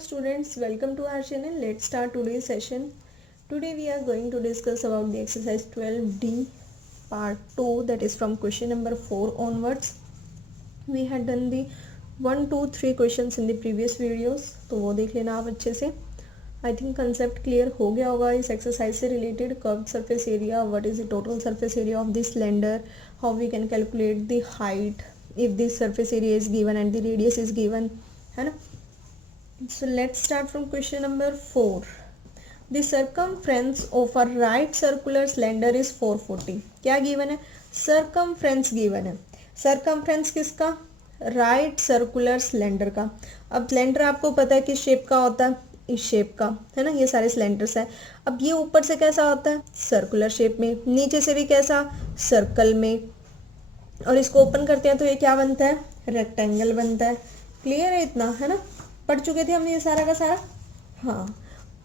students, welcome to our channel. Let's start today's session. Today we are going to discuss about the exercise 12D part 2, that is from question number 4 onwards. We had done the 1, 2, 3 questions in the previous videos, तो वो देख लेना आप अच्छे से. I think concept clear हो गया होगा इस एक्सरसाइज से related. Curved surface area, what is the total surface area of the cylinder, how we can calculate the height if this surface area is given and the radius is given, है ना. So let's start from question number 4. The circumference of a right circular cylinder is 440. क्या given है? Circumference given है. Circumference किसका? Right circular cylinder का. अब cylinder आपको पता है किस शेप का होता है, इस शेप का, है ना. ये सारे सिलेंडर्स है. अब ये ऊपर से कैसा होता है? सर्कुलर शेप में. नीचे से भी कैसा? सर्कल में. और इसको ओपन करते हैं तो ये क्या बनता है? रेक्टेंगल बनता है. क्लियर है इतना, है ना. पढ़ चुके थे हमने ये सारा का सारा. हाँ,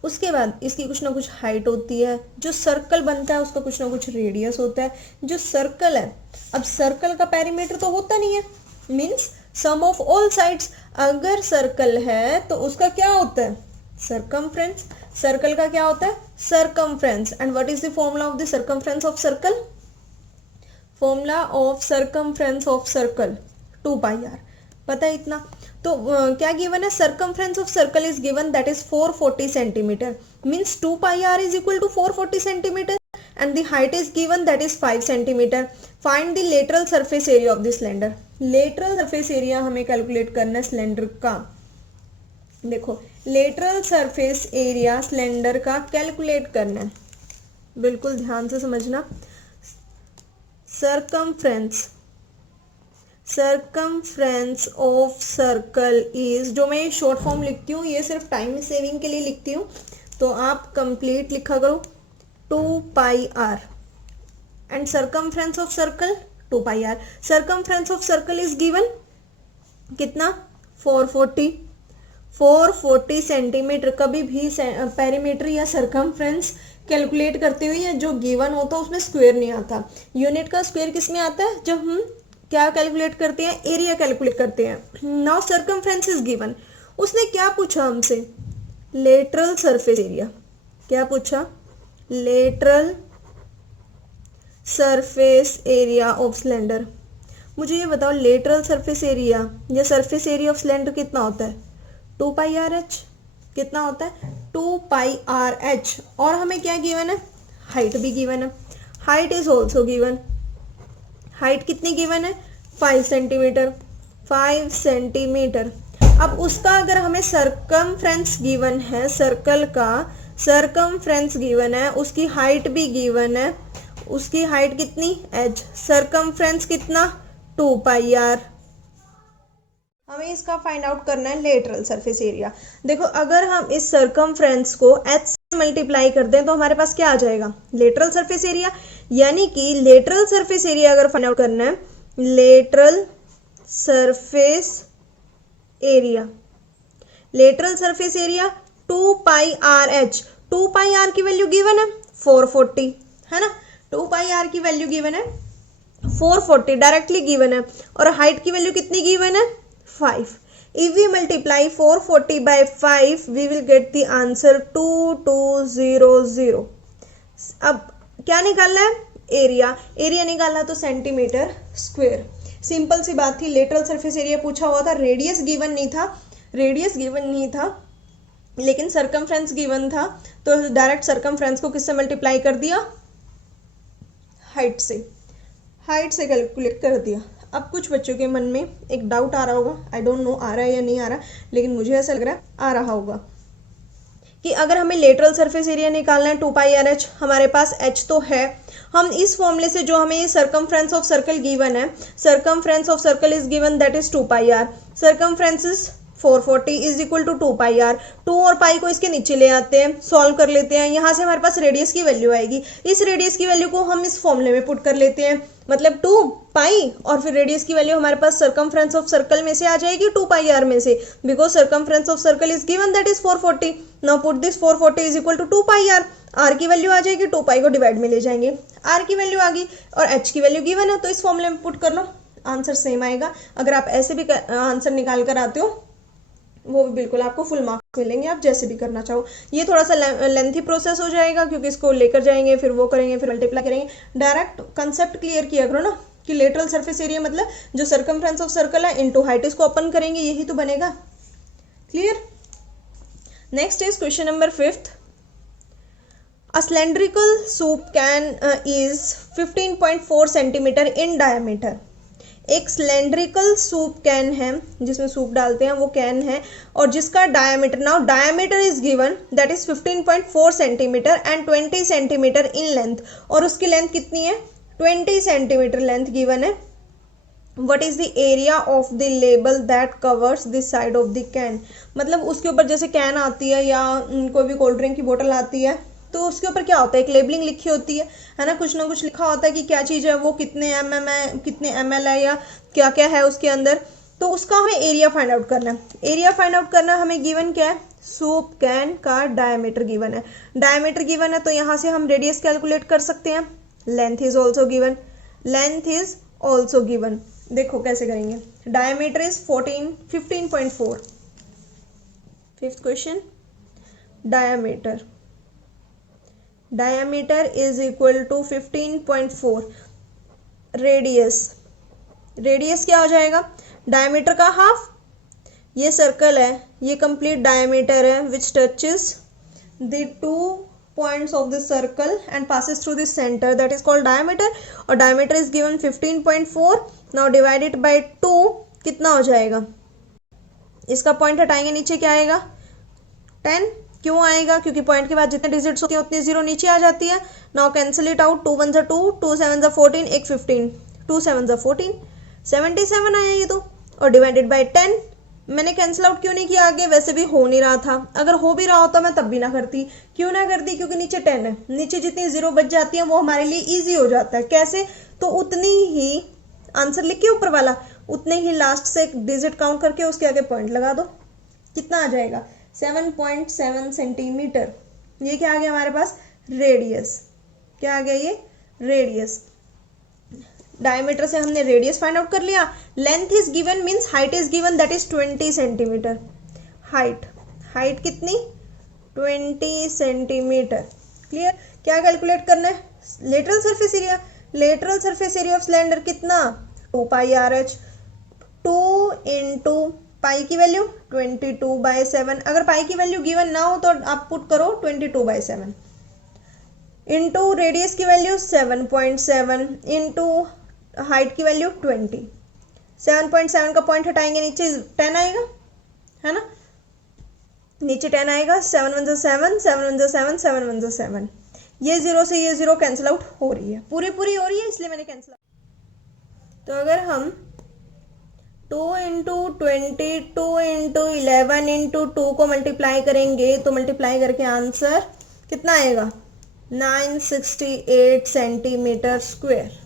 उसके बाद इसकी कुछ ना कुछ हाइट होती है. जो सर्कल बनता है उसका कुछ ना कुछ रेडियस होता है. जो सर्कल है, अब सर्कल का पेरीमीटर तो होता नहीं है, means sum of all sides. अगर सर्कल है तो उसका क्या होता है? सर्कमफ्रेंस. सर्कल का क्या होता है? Circumference. And what is the formula of the circumference of circle? Formula of circumference of circle 2 pi r. पता है इतना. तो क्या गिवन है? Circumference of circle is given, that is 440 centimetre. Means 2 pi r is equal to 440 centimetre and the height is given, that is 5 centimetre. Find the lateral surface area of the cylinder. Lateral surface area हमें calculate करना है cylinder का. देखो, lateral surface area cylinder का calculate करना है, बिल्कुल ध्यान से समझना. सर्कमफ्रेंस ऑफ सर्कल इज, जो मैं शॉर्ट फॉर्म लिखती हूँ ये सिर्फ टाइम सेविंग के लिए लिखती हूँ, तो आप कंप्लीट लिखा करो 2 pi r. And circumference of circle 2 pi r. Circumference of circle is given कितना? 440 सेंटीमीटर. कभी भी पेरीमीटर या सर्कमफ्रेंस कैलकुलेट करते हुए जो गिवन होता है उसमें स्क्वायर नहीं आता. यूनिट का स्क्वायर किस में आता है? जब हम क्या कैलकुलेट करते हैं? एरिया कैलकुलेट करते हैं. Now circumference is given. उसने क्या पूछा हमसे? Lateral surface area. क्या पूछा? Lateral surface area of cylinder. मुझे ये बताओ, लेटरल सरफेस एरिया या सरफेस एरिया ऑफ सिलेंडर कितना होता है? 2 पाई आर एच. कितना होता है? 2 पाई आर एच. और हमें क्या गिवन है? हाइट भी गिवन है. Height is also given. Height कितनी गिवन है? 5 सेंटीमीटर. 5 सेंटीमीटर. अब उसका अगर हमें सर्कमफ्रेंस गिवन है, सर्कल का सर्कमफ्रेंस गिवन है, उसकी हाइट भी गिवन है. उसकी हाइट कितनी? एच. सर्कमफ्रेंस कितना? 2 पाई आर. हमें इसका फाइंड आउट करना है लेटरल सरफेस एरिया. देखो, अगर हम इस सर्कमफ्रेंस को एच से मल्टीप्लाई कर दें तो हमारे पास क्या आ जाएगा? Lateral surface area. यानी कि लेटरल सरफेस एरिया अगर फाइंड आउट करना है, lateral surface area, lateral surface area 2 pi r h. 2 pi r की वैल्यू गिवन है 440, है ना. 2 पाई आर की वैल्यू गिवन है 440, डायरेक्टली गिवन है. और हाइट की वैल्यू कितनी गिवन है? 5. If we multiply 440 by 5, we will get the answer 2200. अब क्या निकालना है? एरिया. एरिया निकालना तो सेंटीमीटर स्क्वायर. सिंपल सी बात थी. लेटरल सरफेस एरिया पूछा हुआ था, रेडियस गिवन नहीं था. रेडियस गिवन नहीं था लेकिन सर्कमफ्रेंस गिवन था, तो डायरेक्ट सर्कमफ्रेंस को किससे मल्टीप्लाई कर दिया? हाइट से. हाइट से कैलकुलेट कर दिया. अब कुछ बच्चों के मन में एक डाउट आ रहा होगा, आई डोंट नो आ रहा है या नहीं आ रहा, लेकिन मुझे ऐसा लग रहा है आ रहा होगा, कि अगर हमें लेटरल सरफेस एरिया निकालना है 2 पाई आर एच, हमारे पास एच तो है, हम इस फॉर्मूले से जो हमें ये सर्कमफ्रेंस ऑफ सर्कल गिवन है, circumference of circle is given, that is 2 pi r. Circumference is 440 is equal to 2 pi r. 2 और पाई को इसके नीचे ले आते हैं, सॉल्व कर लेते हैं. यहाँ से हमारे पास रेडियस की वैल्यू आएगी. इस रेडियस की वैल्यू को हम इस फॉर्मूले में पुट कर लेते हैं, मतलब 2 पाई और फिर रेडियस की वैल्यू हमारे पास सर्कमफ्रेंस ऑफ सर्कल में से आ जाएगी 2 पाई आर में से, because circumference of circle is given, that is 440. Now put this 440 is equal to 2 pi r. R की वैल्यू आ जाएगी, 2 पाई को डिवाइड में ले जाएंगे, आर की वैल्यू आ गई और एच की वैल्यू गिवन है, तो इस फॉर्मूले में पुट कर लो, आंसर सेम आएगा. अगर आप ऐसे भी आंसर निकाल कर आते हो वो भी बिल्कुल आपको फुल मार्क्स मिलेंगे, आप जैसे भी करना चाहो। ये थोड़ा सा लेंथी प्रोसेस हो जाएगा क्योंकि इसको लेकर जाएंगे, फिर वो करेंगे, फिर मल्टीप्लाई करेंगे। डायरेक्ट कंसेप्ट क्लियर किया करो ना कि लेटरल सरफेस एरिया मतलब जो सर्कमफ्रेंस ऑफ सर्कल है इनटू हाइट, इसको ओपन करेंगे, यही तो बनेगा। Clear. Next is question number 5th। A cylindrical soup can is 15.4 centimetre in diameter. एक सिलेंड्रिकल सूप कैन है जिसमें सूप डालते हैं, वो कैन है और जिसका diameter, now diameter is given that is 15.4 centimetre and 20 centimetre in length, और उसकी लेंथ कितनी है 20 सेंटीमीटर लेंथ गिवन है। What is the area of the label that covers the side of the can, मतलब उसके ऊपर जैसे कैन आती है या कोई भी कोल्ड ड्रिंक की बोतल आती है तो उसके ऊपर क्या होता है, एक लेबलिंग लिखी होती है ना, कुछ ना कुछ लिखा होता है कि क्या चीज़ है वो, कितने mm है, कितने ml है, या क्या क्या है उसके अंदर। तो उसका हमें एरिया फाइंड आउट करना है। एरिया फाइंड आउट करना हमें गिवन क्या है, सूप कैन का डायमीटर गिवन है। डायमीटर गिवन है तो यहाँ से हम रेडियस कैलकुलेट कर सकते हैं। Length is also given, length is also given. देखो कैसे करेंगे, diameter is 15.4। Fifth question, diameter is equal to 15.4। Radius, radius क्या हो जाएगा, डायमीटर का हाफ। ये सर्कल है, ये कंप्लीट डायमीटर है विच touches the 2 points of the circle and passes through the center, that is called diameter, और diameter is given 15.4। now divide it by 2, कितना हो जाएगा, इसका पॉइंट हटाएंगे, नीचे क्या आएगा 10। क्यों आएगा, क्योंकि पॉइंट के बाद जितने डिजिट्स होती हैं उतनी जीरो नीचे आ जाती है। नाउ कैंसिल इट आउट, 2 1 2, 2 7 14, एक 15, 2 7 14, 77 आया ये तो, और डिवाइडेड बाय 10। मैंने कैंसिल आउट क्यों नहीं किया आगे, वैसे भी हो नहीं रहा था, अगर हो भी रहा होता मैं तब भी ना करती। क्यों ना करती, क्योंकि नीचे 10 है, नीचे जितनी जीरो बच जाती है वो हमारे लिए ईजी हो जाता है। कैसे, तो उतनी ही आंसर लिख के ऊपर वाला, उतने ही लास्ट से एक डिजिट काउंट करके उसके आगे पॉइंट लगा दो, कितना आ जाएगा 7.7 सेंटीमीटर। ये क्या आ गया हमारे पास, रेडियस। क्या आ गया ये, रेडियस। डायमीटर से हमने रेडियस फाइंड आउट कर लिया। Length is given means height is given that is 20 centimetre. Height, height कितनी 20 सेंटीमीटर। क्लियर। क्या कैलकुलेट करना है, lateral surface area. Lateral surface area of cylinder कितना 2 पाई RH। 2 इंटू पाई की वैल्यू 22/7। अगर पाई की वैल्यू गिवन ना हो तो आप पुट करो 22/7 इंटू रेडियस की वैल्यू 7.7 इंटू हाइट की वैल्यू 20। 7.7 का पॉइंट हटाएंगे, नीचे 10 आएगा, है ना, नीचे 10 आएगा। 7 1 7, 7 1 7, 7 1 7। ये जीरो से ये जीरो कैंसिल आउट हो रही है, पूरी पूरी हो रही है, इसलिए मैंने कैंसिल आउट। तो अगर हम 2 इंटू 20, 2 इंटू 11 इंटू 2 को मल्टीप्लाई करेंगे तो मल्टीप्लाई करके आंसर कितना आएगा 968 सेंटीमीटर स्क्वायर।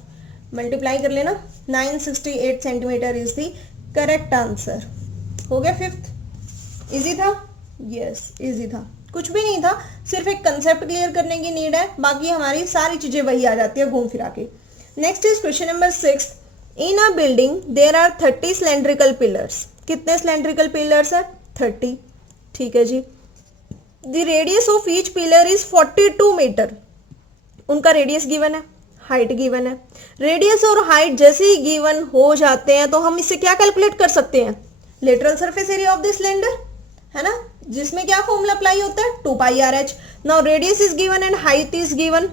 मल्टीप्लाई कर लेना, 968 centimetre is the correct answer. हो गया फिफ्थ। इजी था, यस इजी था, कुछ भी नहीं था, सिर्फ एक कंसेप्ट क्लियर करने की नीड है, बाकी हमारी सारी चीजें वही आ जाती है घूम फिरा के। Next is question number 6। In a building there are 30 cylindrical pillars. कितने सिलेंड्रिकल पिलर्स है 30। ठीक है जी। The radius of each pillar is 42 metre. उनका रेडियस गिवन है, हाइट गिवन है। रेडियस और हाइट जैसे ही गिवन हो जाते हैं तो हम इससे क्या कैलकुलेट कर सकते हैं, lateral surface area of the cylinder, है ना, जिसमें क्या फॉर्मूला अप्लाई होता है 2 पाई RH। Now radius is given and height is given.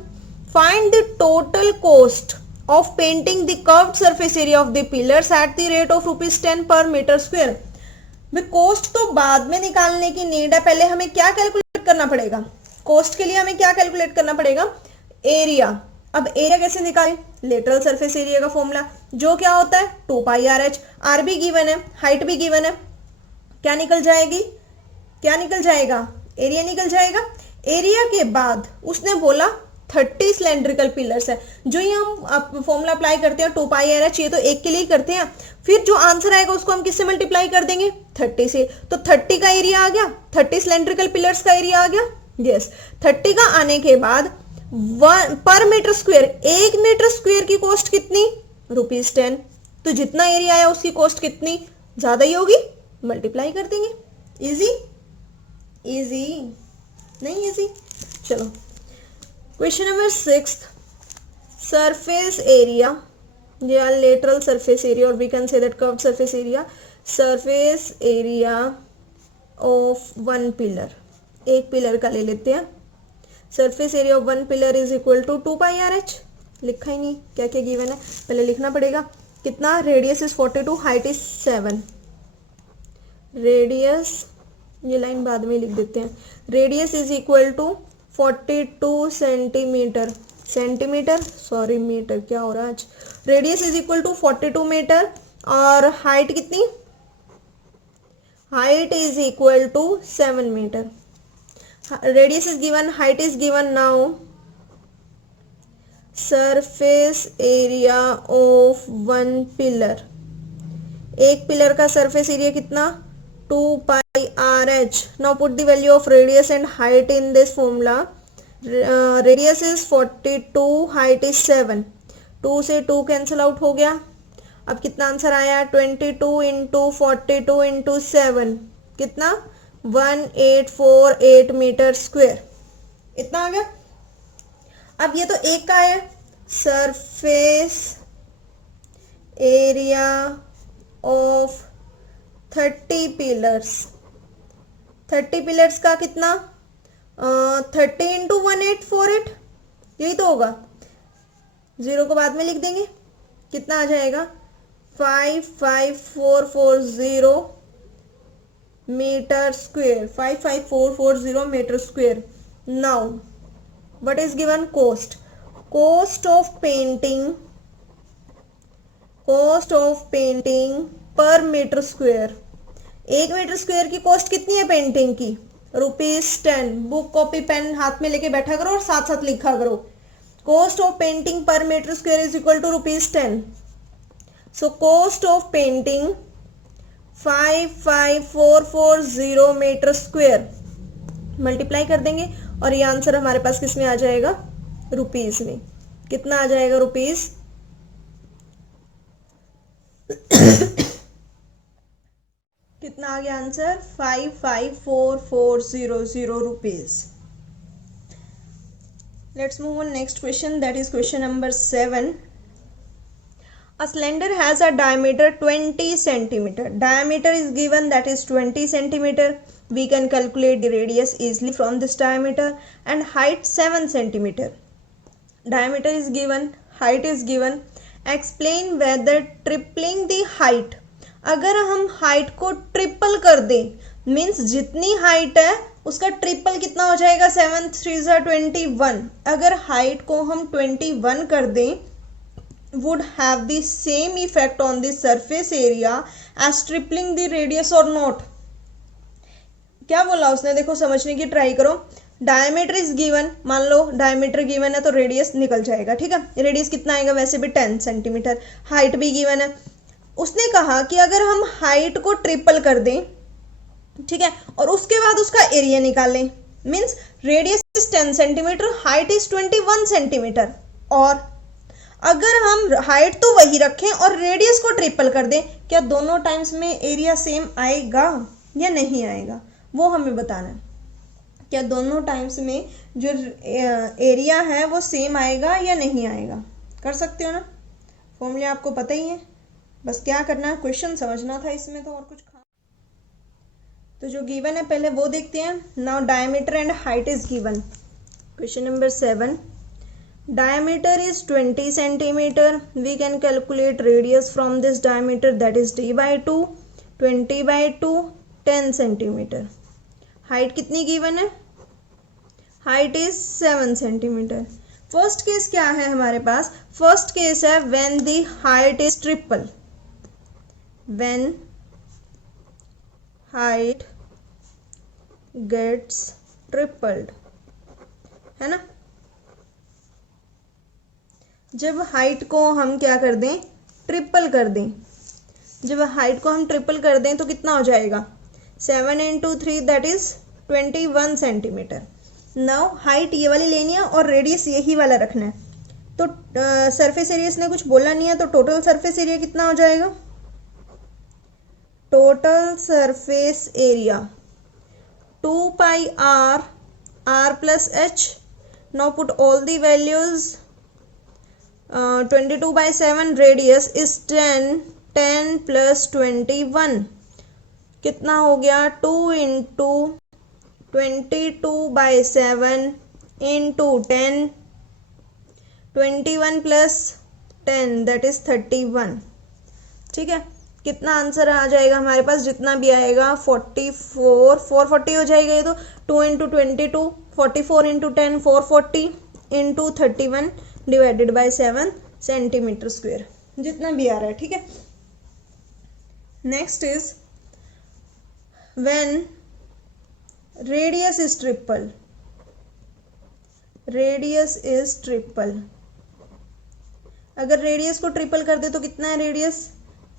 Find the total cost of painting the curved surface area of the pillars at the rate of ₹10 per meter square। Cost तो बाद में निकालने की need है, पहले हमें क्या calculate करना पड़ेगा, कॉस्ट के लिए हमें क्या कैलकुलेट करना पड़ेगा, एरिया। अब एरिया कैसे निकालें, लेटरल सरफेस एरिया का फॉर्मूला जो क्या होता है 2 पाई RH। आर भी गिवन है, हाइट भी गिवन है, क्या निकल जाएगी, क्या निकल जाएगा, एरिया निकल जाएगा। एरिया के बाद उसने बोला 30 सिलेंड्रिकल पिलर्स है, जो ये हम फॉर्मूला अप्लाई करते हैं 2 पाई RH, ये तो एक के लिए ही करते हैं। फिर जो आंसर आएगा उसको हम किससे मल्टीप्लाई कर देंगे 30 से, तो 30 का एरिया आ गया, 30 सिलेंड्रिकल पिलर्स का एरिया आ गया। यस, 30 का आने के बाद पर मीटर स्क्वायर, 1 मीटर स्क्वायर की कॉस्ट कितनी ₹10। तो जितना एरिया आया उसकी कॉस्ट कितनी ज्यादा ही होगी, मल्टीप्लाई कर देंगे। इजी इजी नहीं इजी। चलो क्वेश्चन नंबर 6, सरफेस एरिया या लेटरल सरफेस एरिया और we can say that curved surface area, surface area of one pillar, एक पिलर का ले लेते हैं। Surface area of one pillar is equal to 2πRH। लिखा ही नहीं क्या क्या गिवन है, पहले लिखना पड़ेगा। कितना, radius is 42, height is 7। Radius, ये लाइन बाद में लिख देते हैं। Radius is equal to 42 centimetre, centimetre sorry metre, क्या हो रहा है आज। Radius is equal to 42 metre और हाइट कितनी, height is equal to 7 metre. Radius is given, height is given. Now surface area of one pillar, एक pillar का surface area कितना, 2πRH। Now put the value of radius and height in this formula. Radius is 42, height is 7। 2 से 2 cancel out हो गया। अब कितना answer आया, 22 into 42 into 7, कितना 1848 मीटर स्क्वेयर, इतना आ गया। अब ये तो एक का है, surface area of 30 pillars, 30 pillars का कितना, 30 इंटू 1848, यही तो होगा। जीरो को बाद में लिख देंगे, कितना आ जाएगा 55440 metre square, 55440 metre square. Now what is given, cost, cost of painting, cost of painting per metre square. 1 metre square की कॉस्ट कितनी है पेंटिंग की, ₹10। बुक कॉपी पेन हाथ में लेके बैठा करो और साथ साथ लिखा करो। Cost of painting per metre square is equal to ₹10। So cost of painting 55440 metre square, multiply कर देंगे और ये आंसर हमारे पास किस में आ जाएगा, रुपीज में। कितना आ जाएगा रुपीज, कितना आ गया answer, 55440 rupees. Let's move on next question, that is question number 7। A cylinder has a diameter 20 centimeter. Diameter is given, that is 20 centimeter. We can calculate the radius easily from this diameter, and height 7 centimeter. Diameter is given, height is given. Explain whether tripling the height, अगर हम height को triple कर दें, means जितनी height है उसका triple कितना हो जाएगा, 7 3 21। अगर हाइट को हम 21 कर दें, would have the same effect on the surface area as tripling the radius or not। क्या बोला उसने, देखो समझने की ट्राई करो। डायमीटर इज गिवन, मान लो डायमीटर गिवन है तो रेडियस निकल जाएगा, ठीक है। रेडियस कितना आएगा, वैसे भी 10 सेंटीमीटर। हाइट भी गिवन है। उसने कहा कि अगर हम हाइट को ट्रिपल कर दें, ठीक है, और उसके बाद उसका एरिया निकालें, means radius is 10 centimetre, height is 21 centimetre, और अगर हम हाइट तो वही रखें और रेडियस को ट्रिपल कर दें, क्या दोनों टाइम्स में एरिया सेम आएगा या नहीं आएगा, वो हमें बताना है। क्या दोनों टाइम्स में जो एरिया है वो सेम आएगा या नहीं आएगा। कर सकते हो ना, फॉर्मूला आपको पता ही है, बस क्या करना है, क्वेश्चन समझना था इसमें, तो और कुछ तो जो गिवन है पहले वो देखते हैं। Now diameter and height is given. Question number 7, diameter is 20 centimeter. We can calculate radius from this diameter, that is d by 2, 20 by 2, 10 centimeter. Height कितनी given है, height is 7 centimeter. First case क्या है हमारे पास, first case है when the height is triple, when height gets tripled, है ना। जब height को हम क्या कर दें, ट्रिपल कर दें, जब हाइट को हम ट्रिपल कर दें तो कितना हो जाएगा, 7 into 3 that is 21 centimetre. Now height ये वाली लेनी है और रेडियस यही वाला रखना है। तो सरफेस एरिया इसने कुछ बोला नहीं है, तो टोटल सरफेस एरिया कितना हो जाएगा, total surface area 2 pi r plus h. Now put all the values. 22 by 7 radius is 10 plus 21 कितना हो गया 2 into 22 by 7 into 10 21 plus 10 that is 31. ठीक है, कितना आंसर आ जाएगा हमारे पास, जितना भी आएगा 440 हो जाएगा ये तो 2 into 22 44 into 10 440 into 31 divided by 7 centimetre square, जितना भी आ रहा है. ठीक है, next is when radius is triple. Radius is triple, अगर रेडियस को ट्रिपल कर दे तो कितना है रेडियस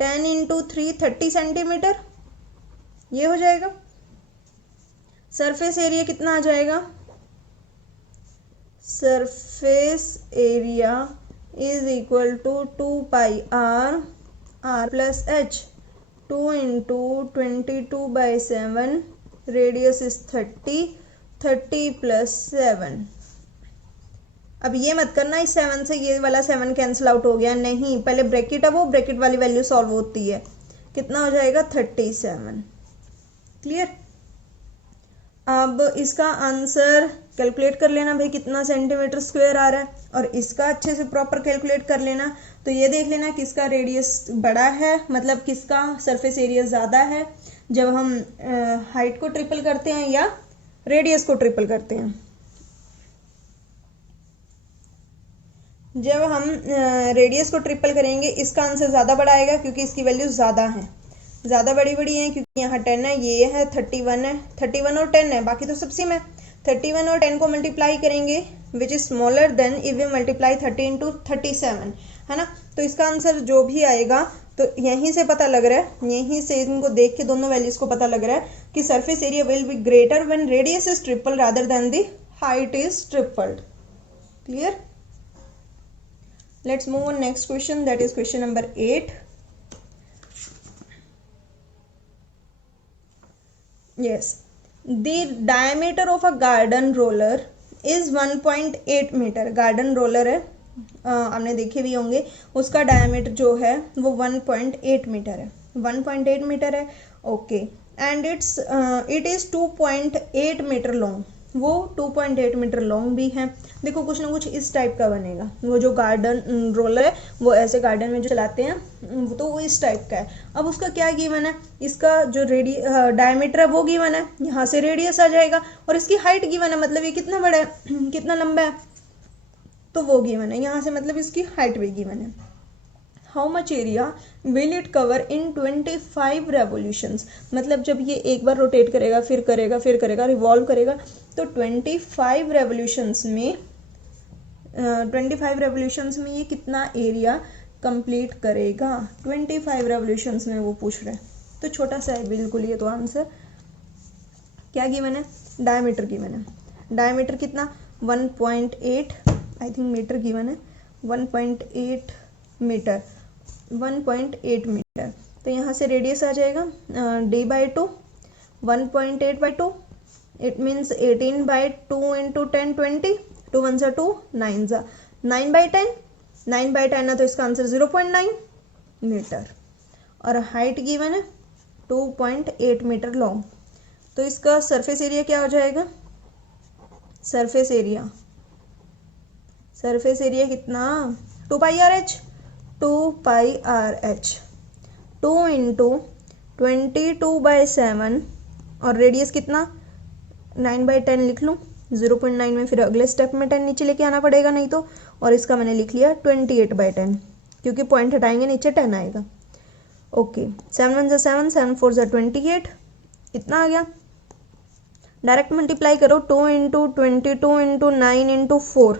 10 इंटू 3 30 सेंटीमीटर ये हो जाएगा. सरफेस एरिया कितना आ जाएगा, surface area is equal to 2 pi r plus h. 2 into 22 by 7 radius is 30 plus 7. अब ये मत करना इस 7 से ये वाला 7 कैंसिल आउट हो गया, नहीं, पहले ब्रैकेट, अब वो ब्रैकेट वाली वैल्यू सॉल्व होती है. कितना हो जाएगा 37. क्लियर. अब इसका आंसर कैलकुलेट कर लेना भाई कितना सेंटीमीटर स्क्वायर आ रहा है, और इसका अच्छे से प्रॉपर कैलकुलेट कर लेना. तो ये देख लेना किसका रेडियस बड़ा है, मतलब किसका सरफेस एरिया ज़्यादा है, जब हम हाइट को ट्रिपल करते हैं या रेडियस को ट्रिपल करते हैं. जब हम रेडियस को ट्रिपल करेंगे इसका आंसर ज़्यादा बड़ा आएगा क्योंकि इसकी वैल्यू ज़्यादा है, ज़्यादा बड़ी बड़ी है, क्योंकि यहाँ 10 है, ये है 31 है, 31 और 10 है, बाकी तो सब सेम है. 31 और 10 को मल्टीप्लाई करेंगे which is smaller than if we multiply 30 into 37, है ना. तो इसका आंसर जो भी आएगा, तो यहीं से पता लग रहा है, यहीं से इनको देख के दोनों वैल्यूज को पता लग रहा है कि surface area will be greater when radius is triple rather than the height is tripled. Clear. Let's move on next question, that is question number 8. Yes, the diameter of a garden roller is 1.8 meter. garden roller है, आपने देखे भी होंगे, उसका diameter जो है वो 1.8 metre है. 1.8 मीटर है, okay. And it is 2.8 metre long. वो 2.8 मीटर लॉन्ग भी है. देखो कुछ ना कुछ इस टाइप का बनेगा. वो जो गार्डन रोलर है वो ऐसे गार्डन में जो चलाते हैं तो वो इस टाइप का है. अब उसका क्या गिवन है, इसका जो डायमीटर है वो गिवन है, यहाँ से रेडियस आ जाएगा, और इसकी हाइट गिवन है, मतलब ये कितना बड़ा है कितना लंबा है तो वो गिवन है, यहाँ से मतलब इसकी हाइट भी गिवन है. How much area will it cover in 25 revolutions. मतलब जब ये एक बार रोटेट करेगा फिर करेगा फिर करेगा रिवॉल्व करेगा तो 25 रेवोल्यूशंस में ये कितना एरिया कंप्लीट करेगा. 25 रेवोल्यूशंस में वो पूछ रहे हैं, तो छोटा सा है बिल्कुल ये. तो आंसर क्या गिवन है, डायमीटर गिवन है. डायमीटर कितना 1.8 आई थिंक मीटर गिवन है. 1.8 मीटर, 1.8 मीटर. तो यहाँ से रेडियस आ जाएगा d/2, 1.8 by 2 it means 18 by 2 into 10 20, 2 1 2 9 9 by 10, 9 by 10 है तो इसका आंसर 0.9 मीटर. और हाइट गिवन है 2.8 मीटर लॉन्ग. तो इसका सरफेस एरिया क्या हो जाएगा, सरफेस एरिया कितना 2 pi r h. 2 into 22 by 7 और रेडियस कितना 9 by 10 लिख लूँ. 0.9 में फिर अगले स्टेप में 10 नीचे लेके आना पड़ेगा नहीं तो. और इसका मैंने लिख लिया 28 by 10 क्योंकि पॉइंट हटाएंगे नीचे 10 आएगा. ओके, 7 1 = 7, 7 4 = 28, इतना आ गया. डायरेक्ट मल्टीप्लाई करो 2 into 22 into 9 into 4,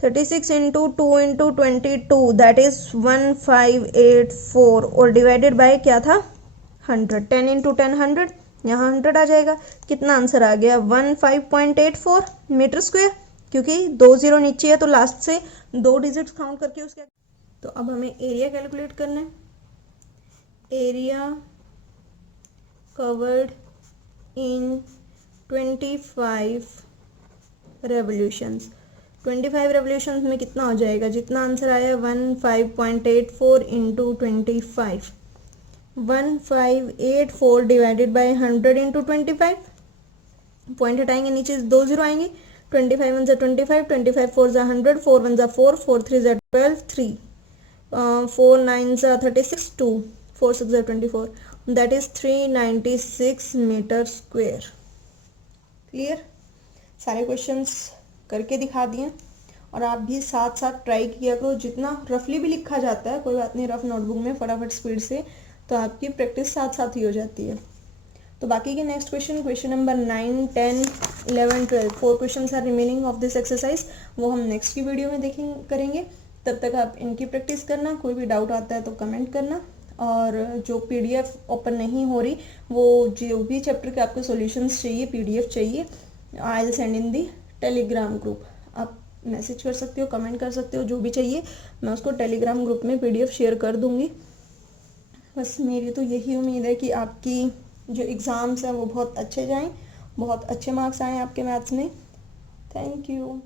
36 into 2 into 22 that is 1584 और डिवाइडेड बाय क्या था 100. 10 इंटू 10 100, यहाँ 100 आ जाएगा. कितना आंसर आ गया 15.84 मीटर स्क्वायर, क्योंकि 2 0 नीचे है तो लास्ट से 2 डिजिट्स काउंट करके उसके. तो अब हमें एरिया कैलकुलेट करना है. Area covered in 25 revolutions. 25 revolutions में कितना हो जाएगा? जितना आंसर आया 15.84 into 25, 1584 divided by 100 into 25. Point हटाएंगे, नीचे 2 जीरो आएंगे. 25 1 25, 25 4 100, 4 1 4, 4 3 12, 3, 4 9 36, 2, 4 6 24. That is 396 metre square. Clear? सारे क्वेश्चंस करके दिखा दिए और आप भी साथ साथ ट्राई किया करो. जितना रफली भी लिखा जाता है कोई बात नहीं, रफ नोटबुक में फटाफट स्पीड से, तो आपकी प्रैक्टिस साथ साथ ही हो जाती है. तो बाकी के next question number 9, 10, 11, 12 4 question are remaining of this exercise. वो हम नेक्स्ट की वीडियो में करेंगे. तब तक आप इनकी प्रैक्टिस करना. कोई भी डाउट आता है तो कमेंट करना. और जो पीडीएफ ओपन नहीं हो रही, वो जो भी चैप्टर के आपको सॉल्यूशंस चाहिए, पीडीएफ चाहिए, I will send in the Telegram group. आप मैसेज कर सकते हो, कमेंट कर सकते हो, जो भी चाहिए मैं उसको टेलीग्राम ग्रुप में पीडीएफ शेयर कर दूंगी. बस मेरी तो यही उम्मीद है कि आपकी जो एग्ज़ाम्स हैं वो बहुत अच्छे जाएं, बहुत अच्छे मार्क्स आएँ आपके मैथ्स में. Thank you.